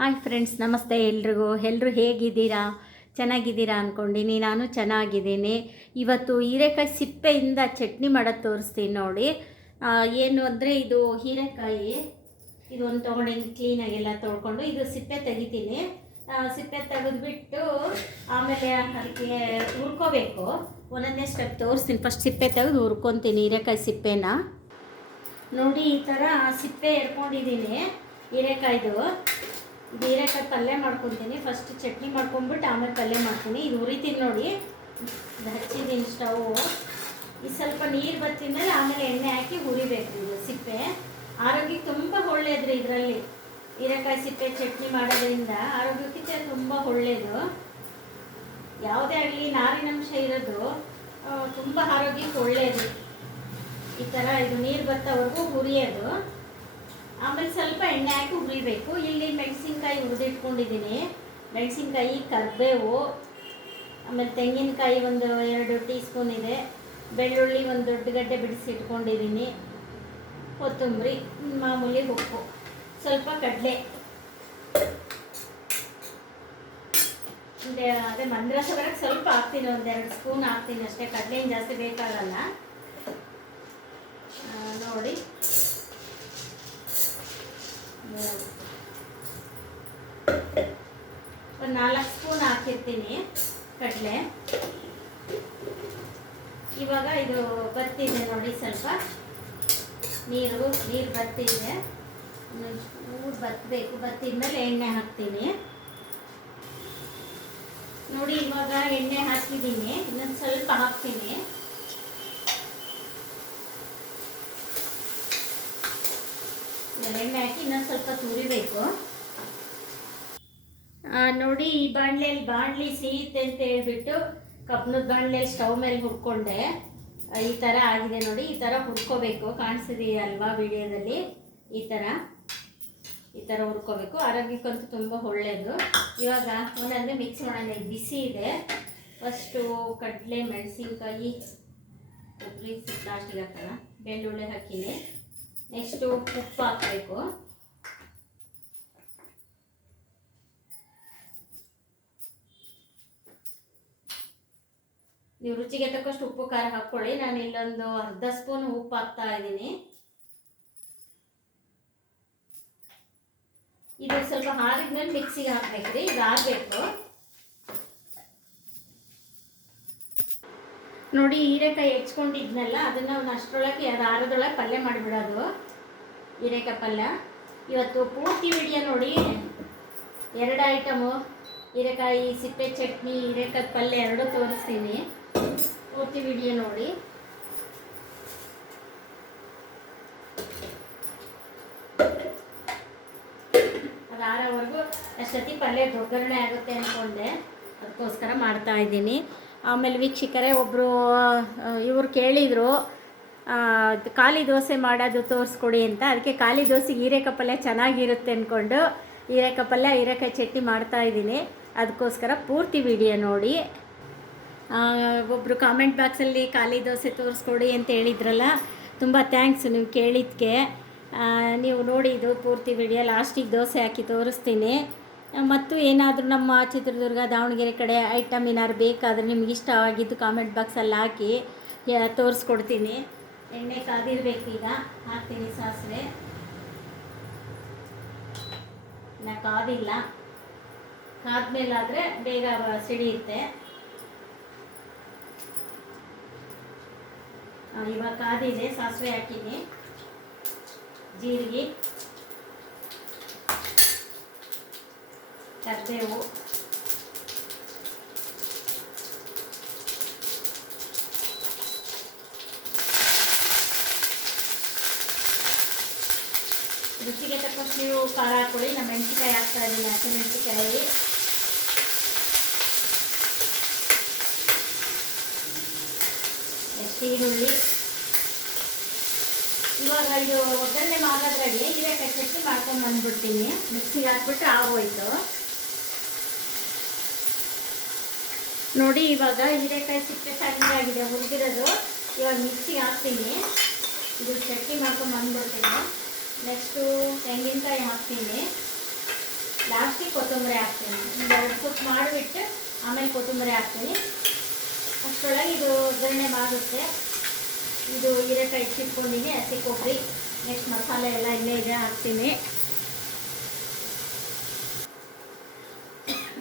Hi friends, ನಮಸ್ತೆ ಎಲ್ರಿಗೂ. ಎಲ್ಲರೂ ಹೇಗಿದ್ದೀರಾ? ಚೆನ್ನಾಗಿದ್ದೀರಾ ಅಂದ್ಕೊಂಡಿನಿ. ನಾನು ಚೆನ್ನಾಗಿದ್ದೀನಿ. ಇವತ್ತು ಹೀರೆಕಾಯಿ ಸಿಪ್ಪೆಯಿಂದ ಚಟ್ನಿ ಮಾಡೋದು ತೋರಿಸ್ತೀನಿ ನೋಡಿ. ಏನು ಅಂದರೆ ಇದು ಹೀರೆಕಾಯಿ ಇದು ಒಂದು ತೊಗೊಂಡಿನಿ, ಕ್ಲೀನಾಗೆಲ್ಲ ತೊಳ್ಕೊಂಡು ಇದು ಸಿಪ್ಪೆ ತೆಗಿತೀನಿ. ಸಿಪ್ಪೆ ತೆಗೆದುಬಿಟ್ಟು ಆಮೇಲೆ ಅದಕ್ಕೆ ಹುರ್ಕೋಬೇಕು. ಒಂದೊಂದೇ ಸ್ಟೆಪ್ ತೋರಿಸ್ತೀನಿ. ಫಸ್ಟ್ ಸಿಪ್ಪೆ ತೆಗೆದು ಹುರ್ಕೊತೀನಿ ಹೀರೆಕಾಯಿ ಸಿಪ್ಪೆನ. ನೋಡಿ ಈ ಥರ ಸಿಪ್ಪೆ ಎರ್ಕೊಂಡಿದ್ದೀನಿ ಹೀರೆಕಾಯ್ದು. ಇದು ಹೀರೆಕಾಯಿ ಪಲ್ಯ ಮಾಡ್ಕೊತೀನಿ. ಫಸ್ಟ್ ಚಟ್ನಿ ಮಾಡ್ಕೊಂಡ್ಬಿಟ್ಟು ಆಮೇಲೆ ಪಲ್ಯ ಮಾಡ್ತೀನಿ. ಇದು ಹುರಿತೀನಿ ನೋಡಿ, ಇದು ಹಚ್ಚಿದ್ದೀನಿ ಸ್ಟವ್. ಇದು ಸ್ವಲ್ಪ ನೀರು ಬತ್ತಿದ ಮೇಲೆ ಆಮೇಲೆ ಎಣ್ಣೆ ಹಾಕಿ ಹುರಿಬೇಕು. ಇದು ಸಿಪ್ಪೆ ಆರೋಗ್ಯಕ್ಕೆ ತುಂಬ ಒಳ್ಳೆಯದ್ರಿ. ಇದರಲ್ಲಿ ಹೀರೆಕಾಯಿ ಸಿಪ್ಪೆ ಚಟ್ನಿ ಮಾಡೋದ್ರಿಂದ ಆರೋಗ್ಯಕ್ಕೆ ತುಂಬ ಒಳ್ಳೆಯದು. ಯಾವುದೇ ಆಗಲಿ ನಾರಿನಂಶ ಇರೋದು ತುಂಬ ಆರೋಗ್ಯಕ್ಕೆ ಒಳ್ಳೆಯದು. ಈ ಥರ ಇದು ನೀರು ಬತ್ತವರೆಗೂ ಹುರಿಯೋದು. ಆಮೇಲೆ ಸ್ವಲ್ಪ ಎಣ್ಣೆ ಹಾಕಿ ಹುರಿಬೇಕು. ಇಲ್ಲಿ ಮೆಣಸಿನ್ಕಾಯಿ ಹುರಿದಿಟ್ಕೊಂಡಿದ್ದೀನಿ. ಮೆಣಸಿನ್ಕಾಯಿ, ಕರಿಬೇವು, ಆಮೇಲೆ ತೆಂಗಿನಕಾಯಿ ಒಂದು 2 ಟೀ ಸ್ಪೂನ್ ಇದೆ. ಬೆಳ್ಳುಳ್ಳಿ ಒಂದು ದೊಡ್ಡ ಗಡ್ಡೆ ಬಿಡಿಸಿ ಇಟ್ಕೊಂಡಿದ್ದೀನಿ. ಕೊತ್ತಂಬರಿ, ಮಾಮೂಲಿ ಉಪ್ಪು, ಸ್ವಲ್ಪ ಕಡಲೆ, ಅದೇ ಮಂದ್ರಸ ಬರೋಕ್ಕೆ ಸ್ವಲ್ಪ ಹಾಕ್ತೀನಿ, 1-2 ಸ್ಪೂನ್ ಹಾಕ್ತೀನಿ ಅಷ್ಟೇ. ಕಡಲೆ ಏನು ಜಾಸ್ತಿ ಬೇಕಾಗಲ್ಲ ನೋಡಿ. ಒಂದು 4 ಸ್ಪೂನ್ ಹಾಕಿರ್ತೀನಿ ಕಡಲೆ. ಇವಾಗ ಇದು ಬತ್ತಿದೆ ನೋಡಿ, ಸ್ವಲ್ಪ ನೀರು ಬತ್ತಿದೆ. ಬತ್ತಬೇಕು. ಬತ್ತಿದ್ಮೇಲೆ ಎಣ್ಣೆ ಹಾಕ್ತೀನಿ ನೋಡಿ. ಇವಾಗ ಎಣ್ಣೆ ಹಾಕಿದ್ದೀನಿ, ಇನ್ನೊಂದು ಸ್ವಲ್ಪ ಹಾಕ್ತೀನಿ. ಎಣ್ಣೆ ಹಾಕಿ ಇನ್ನೊಂದು ಸ್ವಲ್ಪ ತುರಿಬೇಕು ನೋಡಿ. ಈ ಬಾಣಲಿ ಸಿಹಿತೆ ಅಂತ ಹೇಳ್ಬಿಟ್ಟು ಕಬ್ಬಿಣದ ಬಾಣಲೆಯಲ್ಲಿ ಸ್ಟವ್ ಮೇಲೆ ಹುರ್ಕೊಂಡೆ. ಈ ಥರ ಆಗಿದೆ ನೋಡಿ. ಈ ಥರ ಹುರ್ಕೋಬೇಕು. ಕಾಣಿಸಿದೆಯಾ ಅಲ್ವಾ ವಿಡಿಯೋದಲ್ಲಿ? ಈ ಥರ ಹುರ್ಕೋಬೇಕು. ಆರೋಗ್ಯಕ್ಕಂತೂ ತುಂಬ ಒಳ್ಳೆಯದು. ಇವಾಗ ಒಂದೊಂದೇ ಮಿಕ್ಸ್ ಮಾಡೋಣ. ಬಿಸಿ ಇದೆ. ಫಸ್ಟು ಕಡಲೆ, ಮೆಣಸಿನ್ಕಾಯಿ, ಕೊಬ್ಬರಿ ಲಾಸ್ಟಿಗೆ ಹಾಕೋಣ. ಬೆಳ್ಳುಳ್ಳಿ ಹಾಕಿನಿ. ನೆಕ್ಸ್ಟು ಉಪ್ಪು ಹಾಕಬೇಕು. ನೀವು ರುಚಿಗೆ ತಕ್ಕಷ್ಟು ಉಪ್ಪು ಖಾರ ಹಾಕ್ಕೊಳ್ಳಿ. ನಾನು ಇಲ್ಲೊಂದು ಅರ್ಧ ಸ್ಪೂನ್ ಉಪ್ಪು ಹಾಕ್ತಾ ಇದ್ದೀನಿ. ಇದು ಸ್ವಲ್ಪ ಆರಿದ್ಮೇಲೆ ಮಿಕ್ಸಿಗೆ ಹಾಕ್ಬೇಕ್ರಿ. ಇದು ಆಗಬೇಕು ನೋಡಿ. ಹೀರೆಕಾಯಿ ಹೆಚ್ಕೊಂಡಿದ್ನಲ್ಲ, ಅದನ್ನು ಅಷ್ಟರೊಳಗೆ ಅದು ಆರದೊಳಗೆ ಪಲ್ಯ ಮಾಡಿಬಿಡೋದು. ಹೀರೆಕಾಯಿ ಪಲ್ಯ ಇವತ್ತು ಪೂರ್ತಿ ವಿಡಿಯೋ ನೋಡಿ. 2 ಐಟಮು, ಹೀರೆಕಾಯಿ ಸಿಪ್ಪೆ ಚಟ್ನಿ, ಹೀರೆಕಾಯಿ ಪಲ್ಯ 2 ತೋರಿಸ್ತೀನಿ. ಪೂರ್ತಿ ವಿಡಿಯೋ ನೋಡಿ. ಅದು ಆರೋವರೆಗೂ ಅಷ್ಟೊತ್ತಿ ಪಲ್ಯ ಒಗ್ಗರಣೆ ಆಗುತ್ತೆ ಅಂದ್ಕೊಂಡೆ, ಅದಕ್ಕೋಸ್ಕರ ಮಾಡ್ತಾ ಇದ್ದೀನಿ. ಆಮೇಲೆ ವೀಕ್ಷಕರೇ ಒಬ್ಬರು ಇವರು ಕೇಳಿದರು ಖಾಲಿ ದೋಸೆ ಮಾಡೋದು ತೋರಿಸ್ಕೊಡಿ ಅಂತ. ಅದಕ್ಕೆ ಖಾಲಿ ದೋಸೆಗೆ ಹೀರೆಕಾಯಿ ಪಲ್ಯ ಚೆನ್ನಾಗಿರುತ್ತೆ ಅಂದ್ಕೊಂಡು ಹೀರೆಕಾಯಿ ಪಲ್ಯ, ಹೀರೆಕಾಯಿ ಚಟ್ನಿ ಮಾಡ್ತಾಯಿದ್ದೀನಿ. ಅದಕ್ಕೋಸ್ಕರ ಪೂರ್ತಿ ವಿಡಿಯೋ ನೋಡಿ. ಒಬ್ಬರು ಕಾಮೆಂಟ್ ಬಾಕ್ಸಲ್ಲಿ ಖಾಲಿ ದೋಸೆ ತೋರಿಸ್ಕೊಡಿ ಅಂತ ಹೇಳಿದ್ರಲ್ಲ, ತುಂಬ ಥ್ಯಾಂಕ್ಸ್ ನೀವು ಕೇಳಿದ್ದಕ್ಕೆ. ನೀವು ನೋಡಿ ಇದು ಪೂರ್ತಿ ವಿಡಿಯೋ. ಲಾಸ್ಟಿಗೆ ದೋಸೆ ಹಾಕಿ ತೋರಿಸ್ತೀನಿ. ಮತ್ತು ಏನಾದರೂ ನಮ್ಮ ಚಿತ್ರದುರ್ಗ, ದಾವಣಗೆರೆ ಕಡೆ ಐಟಮ್ ಏನಾದ್ರು ಬೇಕಾದರೆ ನಿಮ್ಗೆ ಇಷ್ಟವಾಗಿದ್ದು ಕಾಮೆಂಟ್ ಬಾಕ್ಸಲ್ಲಿ ಹಾಕಿ ತೋರಿಸ್ಕೊಡ್ತೀನಿ. ಎಣ್ಣೆ ಕಾದಿರಬೇಕು. ಈಗ ಹಾಕ್ತೀನಿ ಸಾಸಿವೆ. ಇನ್ನು ಕಾದಿಲ್ಲ. ಕಾದ್ಮೇಲಾದರೆ ಬೇಗ ಸಿಡಿಯುತ್ತೆ. ಇವಾಗ ಕಾದಿದೆ. ಸಾಸಿವೆ ಹಾಕಿನಿ, ಜೀರಿಗೆ, ಕರಿಬೇವು, ರುಚಿಗೆ ತಕ್ಕಷ್ಟು ನೀವು ಖಾರ ಹಾಕೊಳ್ಳಿ. ನಾನು ಮೆಣಸಿನ್ಕಾಯಿ ಹಾಕ್ತಾ ಇದ್ದೀನಿ, ಹಸಿಮೆಣಸಿನ್ಕಾಯಿ. ನೆಕ್ಸ್ಟ್ ಈರುಳ್ಳಿ. ಇವಾಗ ಇದು ಒಗ್ಗರಣೆ ಮಾಡೋದ್ರಾಗೆ ಹೀರೆಕಾಯಿ ಚಟ್ನಿ ಮಾಡ್ಕೊಂಡು ಬಂದ್ಬಿಡ್ತೀನಿ. ಮಿಕ್ಸಿಗೆ ಹಾಕ್ಬಿಟ್ರೆ ಆಗೋಯ್ತು ನೋಡಿ. ಇವಾಗ ಹೀರೆಕಾಯಿ ಸಿಪ್ಪೆ ಸಣ್ಣದಾಗಿದೆ ಹುರಿದಿರೋದು. ಇವಾಗ ಮಿಕ್ಸಿಗೆ ಹಾಕ್ತೀನಿ. ಇದು ಚಟ್ನಿ ಮಾಡ್ಕೊಂಡು ಬಂದ್ಬಿಡ್ತೀನಿ. ನೆಕ್ಸ್ಟು ತೆಂಗಿನಕಾಯಿ ಹಾಕ್ತೀನಿ. ಲಾಸ್ಟಿಗೆ ಕೊತ್ತಂಬರಿ ಹಾಕ್ತೀನಿ. ಒಂದೆರಡು ಸುತ್ತು ಮಾಡಿಬಿಟ್ಟು ಆಮೇಲೆ ಕೊತ್ತಂಬರಿ ಹಾಕ್ತೀನಿ. ಅಷ್ಟರೊಳಗೆ ಇದು ಒಗ್ಗರಣೆ ಮಾಡುತ್ತೆ. ಇದು ಹೀರೆಕಾಯಿ ಚಿಟ್ಕೊಂಡಿನಿ, ಹಸಿ ಕೊಬ್ಬರಿ, ನೆಕ್ಸ್ಟ್ ಮಸಾಲೆ ಎಲ್ಲ ಇಲ್ಲೇ ಇದೆ ಹಾಕ್ತೀನಿ.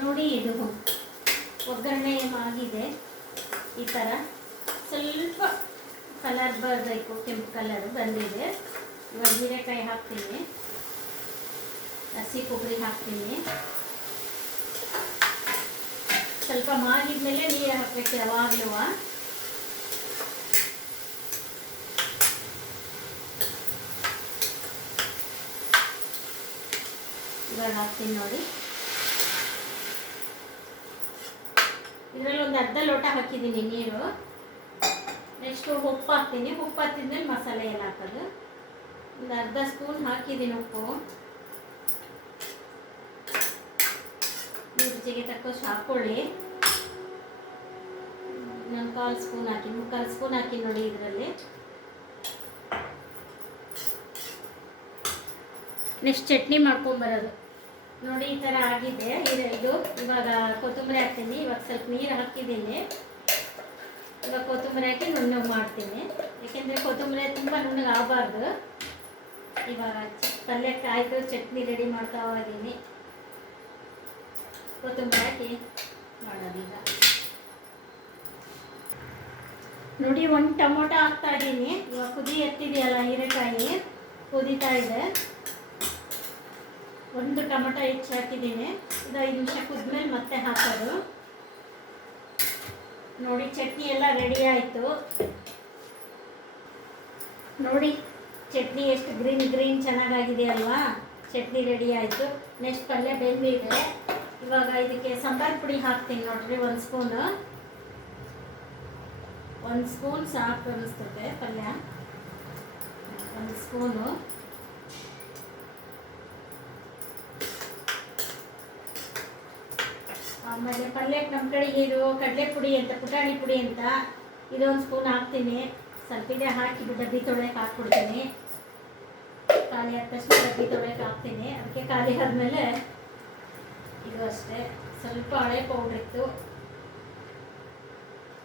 ನೋಡಿ ಇದು ಒಗ್ಗರಣೆ ಆಗಿದೆ. ಈ ಥರ ಸ್ವಲ್ಪ ಕಲರ್ ಬರಬೇಕು, ಕೆಂಪು ಕಲರ್ ಬಂದಿದೆ. ಇವಾಗ ಹೀರೆಕಾಯಿ ಹಾಕ್ತೀನಿ, ಹಸಿ ಕೊಬ್ಬರಿ ಹಾಕ್ತೀನಿ. ಸ್ವಲ್ಪ ಮಾಗಿದ್ಮೇಲೆ ನೀರು ಹಾಕಬೇಕು ಯಾವಾಗಲೂ. ಇವಾಗ ಹಾಕ್ತೀನಿ ನೋಡಿ. ಇದರಲ್ಲಿ ಒಂದು ಅರ್ಧ ಲೋಟ ಹಾಕಿದ್ದೀನಿ ನೀರು. ನೆಕ್ಸ್ಟು ಉಪ್ಪು ಹಾಕ್ತೀನಿ. ಉಪ್ಪು ಹಾಕಿದ್ಮೇಲೆ ಮಸಾಲೆ ಎಲ್ಲ ಹಾಕೋದು. ಒಂದು ಅರ್ಧ ಸ್ಪೂನ್ ಹಾಕಿದ್ದೀನಿ ಉಪ್ಪು. ರುಚಿಗೆ ತಕ್ಕಷ್ಟು ಹಾಕ್ಕೊಳ್ಳಿ. ನಾನು 1/4 ಸ್ಪೂನ್ ಹಾಕಿ, 3/4 ಸ್ಪೂನ್ ಹಾಕಿ ನೋಡಿ ಇದರಲ್ಲಿ. ನೆಕ್ಸ್ಟ್ ಚಟ್ನಿ ಮಾಡ್ಕೊಂಬರೋದು ನೋಡಿ. ಈ ಥರ ಆಗಿದೆ ಇದು. ಇವಾಗ ಕೊತ್ತಂಬರಿ ಹಾಕ್ತೀನಿ. ಇವಾಗ ಸ್ವಲ್ಪ ನೀರು ಹಾಕಿದ್ದೀನಿ. ಇವಾಗ ಕೊತ್ತಂಬರಿ ಹಾಕಿ ನುಣ್ಣಗೆ ಮಾಡ್ತೀನಿ, ಯಾಕೆಂದರೆ ಕೊತ್ತಂಬರಿ ತುಂಬ ನುಣ್ಣಗೆ ಆಗಬಾರ್ದು. ಇವಾಗ ಪಲ್ಯಕ್ಕೆ ಆಯಿತು, ಚಟ್ನಿ ರೆಡಿ ಮಾಡ್ತಾ ಇದ್ದೀನಿ. ಕೊತ್ತಂಬರಿ ಹಾಕಿ ಮಾಡೋದೀಗ ನೋಡಿ. 1 ಟೊಮೊಟೊ ಹಾಕ್ತಾ ಇದ್ದೀನಿ. ಇವಾಗ ಕುದಿ ಎತ್ತಿದೆಯಲ್ಲ ಹೀರೆಕಾಯಿ, ಕುದೀತಾ ಇದೆ. 1 ಟೊಮೊಟೊ ಹೆಚ್ಚು ಹಾಕಿದ್ದೀನಿ. ಇದು 5 ನಿಮಿಷ ಕುದ್ಮೇಲೆ ಮತ್ತೆ ಹಾಕೋದು ನೋಡಿ. ಚಟ್ನಿ ಎಲ್ಲ ರೆಡಿ ಆಯಿತು ನೋಡಿ. ಚಟ್ನಿ ಎಷ್ಟು ಗ್ರೀನ್ ಚೆನ್ನಾಗಾಗಿದೆ ಅಲ್ವಾ. ಚಟ್ನಿ ರೆಡಿ ಆಯಿತು. ನೆಕ್ಸ್ಟ್ ಪಲ್ಯ ಬೆಂದಿದೆ. ಇವಾಗ ಇದಕ್ಕೆ ಸಾಂಬಾರು ಪುಡಿ ಹಾಕ್ತೀನಿ ನೋಡ್ರಿ. 1 ಸ್ಪೂನು, 1 ಸ್ಪೂನ್ ಸಾಕು ಅನ್ನಿಸ್ತದೆ ಪಲ್ಯ. 1 ಸ್ಪೂನು. ಆಮೇಲೆ ಪಲ್ಯಕ್ಕೆ ನಮ್ಮ ಕಡೆ ಇದು ಕಡಲೆ ಪುಡಿ ಅಂತ, ಪುಟಾಣಿ ಪುಡಿ ಅಂತ, ಇದೊಂದು ಸ್ಪೂನ್ ಹಾಕ್ತೀನಿ. ಸ್ವಲ್ಪ ಇದೆ ಹಾಕಿಬಿಟ್ಟು ಡಬ್ಬಿ ತೊಳೆಯಕ್ಕೆ ಹಾಕ್ಬಿಡ್ತೀನಿ. ಖಾಲಿ ಆದ ತಕ್ಷಣ ಡಬ್ಬಿ ತೊಳೆಯಕ್ಕೆ ಹಾಕ್ತೀನಿ. ಅದಕ್ಕೆ ಖಾಲಿ ಆದಮೇಲೆ ಇದು ಅಷ್ಟೇ. ಸ್ವಲ್ಪ ಹಳೆ ಪೌಡ್ರ್ ಇತ್ತು,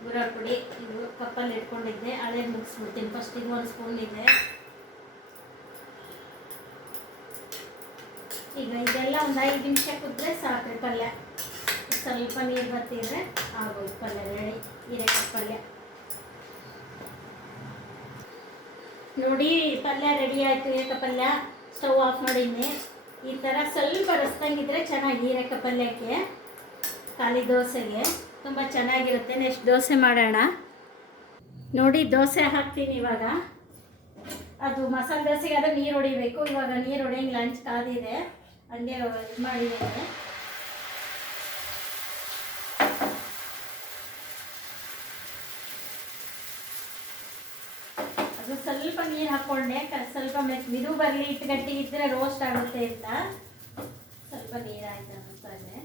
ಗುರ ಪುಡಿ, ಇದು ಕಪ್ಪಲ್ಲಿ ಇಟ್ಕೊಂಡಿದ್ದೆ, ಹಳೆ ಮುಗಿಸ್ಬಿಡ್ತೀನಿ ಫಸ್ಟ್. ಇದು 1 ಸ್ಪೂನ್ ಇದೆ. ಈಗ ಇದೆಲ್ಲ ಒಂದು 5 ನಿಮಿಷ ಕುದ್ರೆ ಸಾಕ್ರಿ ಪಲ್ಯ. ಸ್ವಲ್ಪ ನೀರು ಬರ್ತಿದ್ರೆ ಆಗೋದು ಪಲ್ಯ ರೆಡಿ. ಹೀರೆಕಾಯಿ ಪಲ್ಯ ನೋಡಿ. ಪಲ್ಯ ರೆಡಿ ಆಯಿತು. ಹೀರೆಕಾಯಿ ಪಲ್ಯ ಸ್ಟವ್ ಆಫ್ ಮಾಡಿದ್ದೀನಿ. ಈ ಥರ ಸ್ವಲ್ಪ ರಸ್ದಂಗಿದ್ರೆ ಚೆನ್ನಾಗಿ ಹೀರೆಕಾಯಿ ಪಲ್ಯಕ್ಕೆ, ಖಾಲಿ ದೋಸೆಗೆ ತುಂಬ ಚೆನ್ನಾಗಿರುತ್ತೆ. ನೆಕ್ಸ್ಟ್ ದೋಸೆ ಮಾಡೋಣ ನೋಡಿ. ದೋಸೆ ಹಾಕ್ತೀನಿ ಇವಾಗ. ಅದು ಮಸಾಲೆ ದೋಸೆಗೆ ಅದು ನೀರು ಹೊಡಿಬೇಕು. ಇವಾಗ ನೀರು ಹೊಡೆಯಂಗಿಲ್ಲ, ಲಂಚ್ ಕಾದಿದೆ, ಹಂಗೆ ಇದು ಮಾಡಿದ್ದೇನೆ. ಅದು ಸ್ವಲ್ಪ ನೀರು ಹಾಕ್ಕೊಂಡೆ, ಸ್ವಲ್ಪ ಮಿದು ಬರಲಿ, ಹಿಟ್ಟು ಗಟ್ಟಿ ಇದ್ದರೆ ರೋಸ್ಟ್ ಆಗುತ್ತೆ ಅಂತ ಸ್ವಲ್ಪ ನೀರು ಆಯ್ತು ಅನ್ನಿಸ್ತಾ ಇದೆ.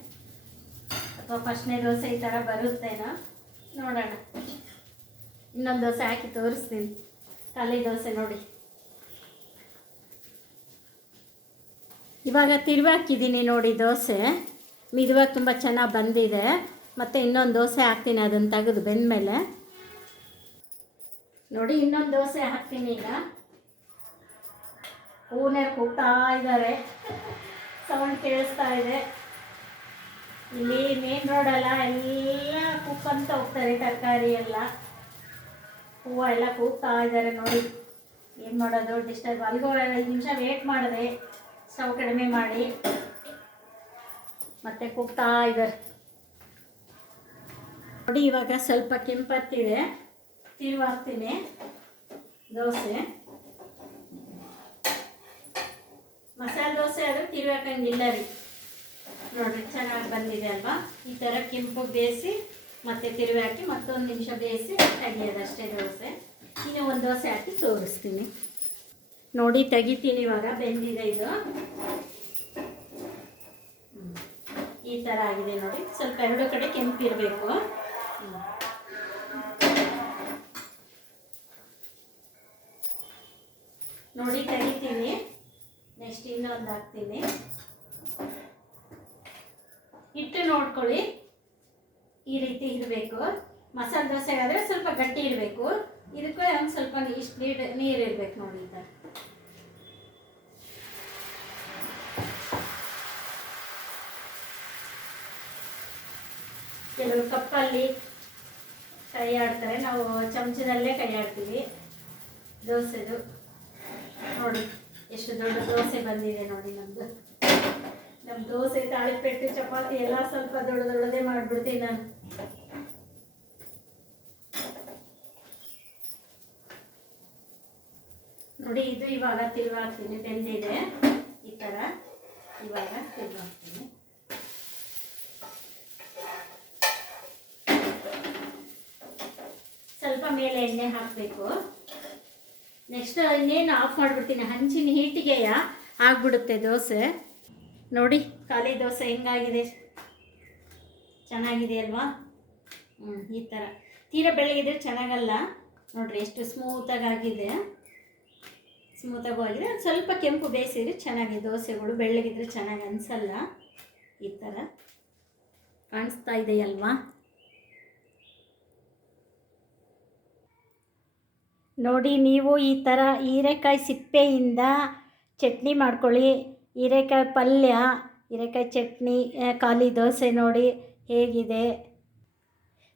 ಅಥವಾ ಫಸ್ಟ್ನೇ ದೋಸೆ ಈ ಥರ ಬರುತ್ತೇನೋ ನೋಡೋಣ. ಇನ್ನೊಂದು ದೋಸೆ ಹಾಕಿ ತೋರಿಸ್ತೀನಿ. ಖಾಲಿ ದೋಸೆ ನೋಡಿ. ಇವಾಗ ತಿರುವಿ ಹಾಕಿದ್ದೀನಿ ನೋಡಿ. ದೋಸೆ ಮಿದುವಾಗಿ ತುಂಬ ಚೆನ್ನಾಗಿ ಬಂದಿದೆ. ಮತ್ತು ಇನ್ನೊಂದು ದೋಸೆ ಹಾಕ್ತೀನಿ, ಅದನ್ನು ತೆಗೆದು ಬೆಂದಮೇಲೆ ನೋಡಿ. ಇನ್ನೊಂದು ದೋಸೆ ಹಾಕ್ತೀನಿ ಈಗ. ಹೂನೇರು ಕೂಗ್ತಾ ಇದ್ದಾರೆ, ಸೌಂಡ್ ಕೇಳಿಸ್ತಾ ಇದೆ. ಇಲ್ಲಿ ಮೇನ್ ರೋಡಲ್ಲ, ಎಲ್ಲ ಕೂಕ್ಕಂತ ಹೋಗ್ತಾರೆ, ತರಕಾರಿ ಎಲ್ಲ, ಹೂವು ಎಲ್ಲ ಕೂಗ್ತಾ ಇದ್ದಾರೆ ನೋಡಿ. ಏನು ಮಾಡೋದು, ಡಿಸ್ಟರ್ಬ್. ಅಲ್ಲಿಗೂ 5 ನಿಮಿಷ ವೇಟ್ ಮಾಡಿದೆ, ಸ್ಟವ್ ಕಡಿಮೆ ಮಾಡಿ. ಮತ್ತೆ ಕೂಗ್ತಾ ಇದ್ದಾರೆ ನೋಡಿ. ಇವಾಗ ಸ್ವಲ್ಪ ಕೆಂಪತ್ತಿದೆ, ತಿರುವು ಹಾಕ್ತೀನಿ ದೋಸೆ. ಮಸಾಲೆ ದೋಸೆ ಆದರೂ ತಿರುವು ಹಾಕಂಗಿಲ್ಲ ರೀ. ನೋಡಿರಿ ಚೆನ್ನಾಗಿ ಬಂದಿದೆ ಅಲ್ವಾ. ಈ ಥರ ಕೆಂಪು ಬೇಯಿಸಿ ಮತ್ತೆ ತಿರುವಿ ಹಾಕಿ ಮತ್ತೊಂದು ನಿಮಿಷ ಬೇಯಿಸಿ ತೆಗಿಯೋದಷ್ಟೇ ದೋಸೆ. ಇನ್ನು ಒಂದು ದೋಸೆ ಹಾಕಿ ತೋರಿಸ್ತೀನಿ ನೋಡಿ. ತೆಗಿತೀನಿ ಇವಾಗ. ಬೆಂದಿದೆ ಇದು, ಈ ಥರ ಆಗಿದೆ ನೋಡಿ. ಸ್ವಲ್ಪ 2 ಕಡೆ ಕೆಂಪಿರಬೇಕು. ನೋಡಿ ತೆಗಿತೀನಿ. ನೆಕ್ಸ್ಟ್ ಇನ್ನೊಂದು ಹಾಕ್ತೀನಿ. ಹಿಟ್ಟು ನೋಡ್ಕೊಳ್ಳಿ, ಈ ರೀತಿ ಇರಬೇಕು. ಮಸಾಲೆ ದೋಸೆ ಆದರೆ ಸ್ವಲ್ಪ ಗಟ್ಟಿ ಇರಬೇಕು, ಇದಕ್ಕೆ ಒಂದು ಸ್ವಲ್ಪ ಇಷ್ಟು ನೀರು ಇರಬೇಕು ನೋಡಿ. ಈ ಥರ ಕೆಲವರು ಕಪ್ಪಲ್ಲಿ ಕೈ ಆಡ್ತಾರೆ, ನಾವು ಚಮಚದಲ್ಲೇ ಕೈ ಆಡ್ತೀವಿ ದೋಸೆದು. ನೋಡಿ ಎಷ್ಟು ದೊಡ್ಡ ದೋಸೆ ಬಂದಿದೆ ನೋಡಿ ನಮ್ಮದು. ನಮ್ಮ ದೋಸೆ, ತಾಳಿಪೆಟ್ಟು, ಚಪಾತಿ ಎಲ್ಲ ಸ್ವಲ್ಪ ದೊಡ್ಡ ದೊಡ್ಡದೇ ಮಾಡಿಬಿಡ್ತೀನಿ ನಾನು. ನೋಡಿ ಇದು ಇವಾಗ ತಿರುವಾಗ್ತೀನಿ, ಬೆಂದಿದೆ ಈ ಥರ. ಇವಾಗ ತಿರುವಾಗ್ತೀನಿ. ಸ್ವಲ್ಪ ಮೇಲೆ ಎಣ್ಣೆ ಹಾಕಬೇಕು. ನೆಕ್ಸ್ಟ್ ಇನ್ನೇನು ಆಫ್ ಮಾಡಿಬಿಡ್ತೀನಿ, ಹಂಚಿನ ಹೀಟಿಗೆ ಆಗಿಬಿಡುತ್ತೆ ದೋಸೆ. ನೋಡಿ ಖಾಲಿ ದೋಸೆ ಹೆಂಗಾಗಿದೆ, ಚೆನ್ನಾಗಿದೆ ಅಲ್ವಾ? ಈ ಥರ ತೀರಾ ಬೆಳಗಿದ್ರೆ ಚೆನ್ನಾಗಲ್ಲ. ನೋಡಿರಿ ಎಷ್ಟು ಸ್ಮೂತಾಗಿ ಆಗಿದೆ, ಸ್ಮೂತಾಗೂ ಆಗಿದೆ. ಸ್ವಲ್ಪ ಕೆಂಪು ಬೇಯಿಸಿದ್ರೆ ಚೆನ್ನಾಗಿದೆ ದೋಸೆಗಳು, ಬೆಳ್ಳಗಿದ್ರೆ ಚೆನ್ನಾಗಿ ಅನಿಸಲ್ಲ. ಈ ಥರ ಕಾಣಿಸ್ತಾ ಇದೆಯಲ್ವಾ? ನೋಡಿ ನೀವು ಈ ಥರ ಹೀರೆಕಾಯಿ ಸಿಪ್ಪೆಯಿಂದ ಚಟ್ನಿ ಮಾಡ್ಕೊಳ್ಳಿ. ಹೀರೆಕಾಯಿ ಪಲ್ಯ, ಹೀರೆಕಾಯಿ ಚಟ್ನಿ, ಖಾಲಿ ದೋಸೆ ನೋಡಿ ಹೇಗಿದೆ.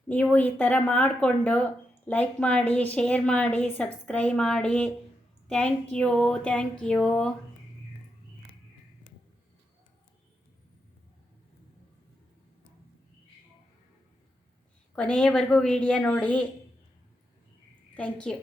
ನೀವು ಈ ಥರ ಮಾಡಿಕೊಂಡು ಲೈಕ್ ಮಾಡಿ, ಶೇರ್ ಮಾಡಿ, ಸಬ್ಸ್ಕ್ರೈಬ್ ಮಾಡಿ. Thank you. ಕೊನೆಯವರೆಗೂ ವಿಡಿಯೋ ನೋಡಿ. Thank you.